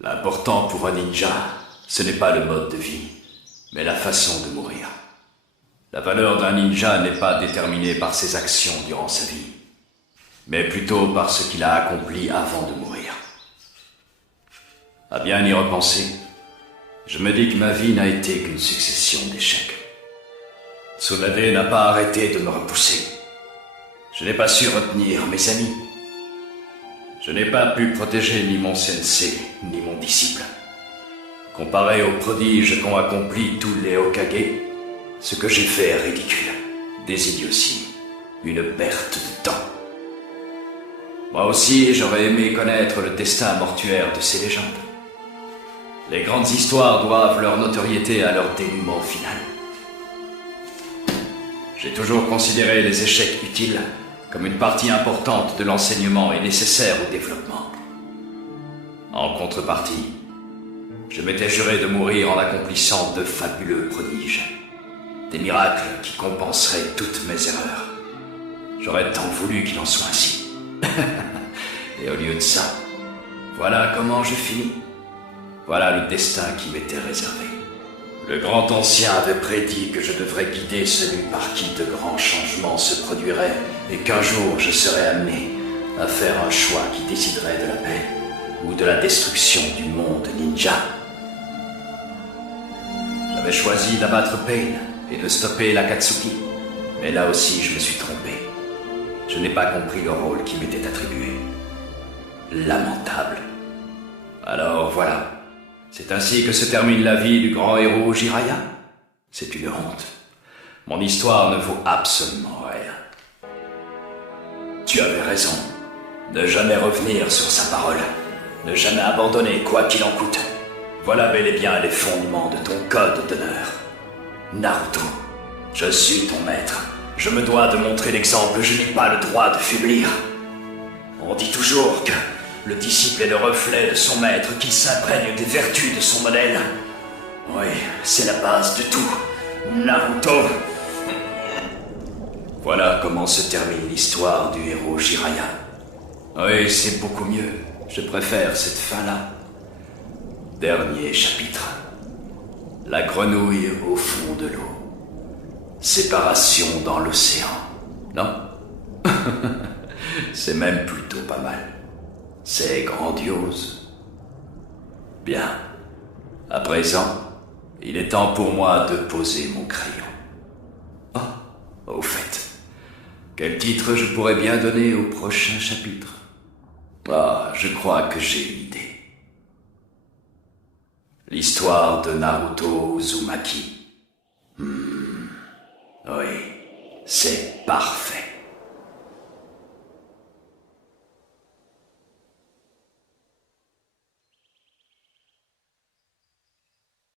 L'important pour un ninja, ce n'est pas le mode de vie, mais la façon de mourir. La valeur d'un ninja n'est pas déterminée par ses actions durant sa vie, mais plutôt par ce qu'il a accompli avant de mourir. À bien y repenser, je me dis que ma vie n'a été qu'une succession d'échecs. Tsunade n'a pas arrêté de me repousser. Je n'ai pas su retenir mes amis. Je n'ai pas pu protéger ni mon sensei, ni mon disciple. Comparé aux prodiges qu'ont accompli tous les Hokage, ce que j'ai fait est ridicule, des idioties, une perte de temps. Moi aussi, j'aurais aimé connaître le destin mortuaire de ces légendes. Les grandes histoires doivent leur notoriété à leur dénouement final. J'ai toujours considéré les échecs utiles comme une partie importante de l'enseignement et nécessaire au développement. En contrepartie, je m'étais juré de mourir en accomplissant de fabuleux prodiges. Des miracles qui compenseraient toutes mes erreurs. J'aurais tant voulu qu'il en soit ainsi. Et au lieu de ça, voilà comment je finis. Voilà le destin qui m'était réservé. Le grand ancien avait prédit que je devrais guider celui par qui de grands changements se produiraient et qu'un jour je serais amené à faire un choix qui déciderait de la paix ou de la destruction du monde ninja. J'avais choisi d'abattre Pain et de stopper l'Akatsuki, mais là aussi je me suis trompé. Je n'ai pas compris le rôle qui m'était attribué. Lamentable. Alors voilà. C'est ainsi que se termine la vie du grand héros Jiraiya. C'est une honte. Mon histoire ne vaut absolument rien. Tu avais raison. Ne jamais revenir sur sa parole. Ne jamais abandonner quoi qu'il en coûte. Voilà bel et bien les fondements de ton code d'honneur. Naruto, je suis ton maître. Je me dois de montrer l'exemple. Je n'ai pas le droit de faiblir. On dit toujours que le disciple est le reflet de son maître, qu'il s'imprègne des vertus de son modèle. Oui, c'est la base de tout. Naruto. Voilà comment se termine l'histoire du héros Jiraiya. Oui, c'est beaucoup mieux. Je préfère cette fin-là. Dernier chapitre. La grenouille au fond de l'eau. Séparation dans l'océan. Non? C'est même plutôt pas mal. C'est grandiose. Bien. À présent, il est temps pour moi de poser mon crayon. Oh, au fait, quel titre je pourrais bien donner au prochain chapitre? Ah, je crois que j'ai une idée. L'histoire de Naruto Uzumaki. Oui, c'est parfait.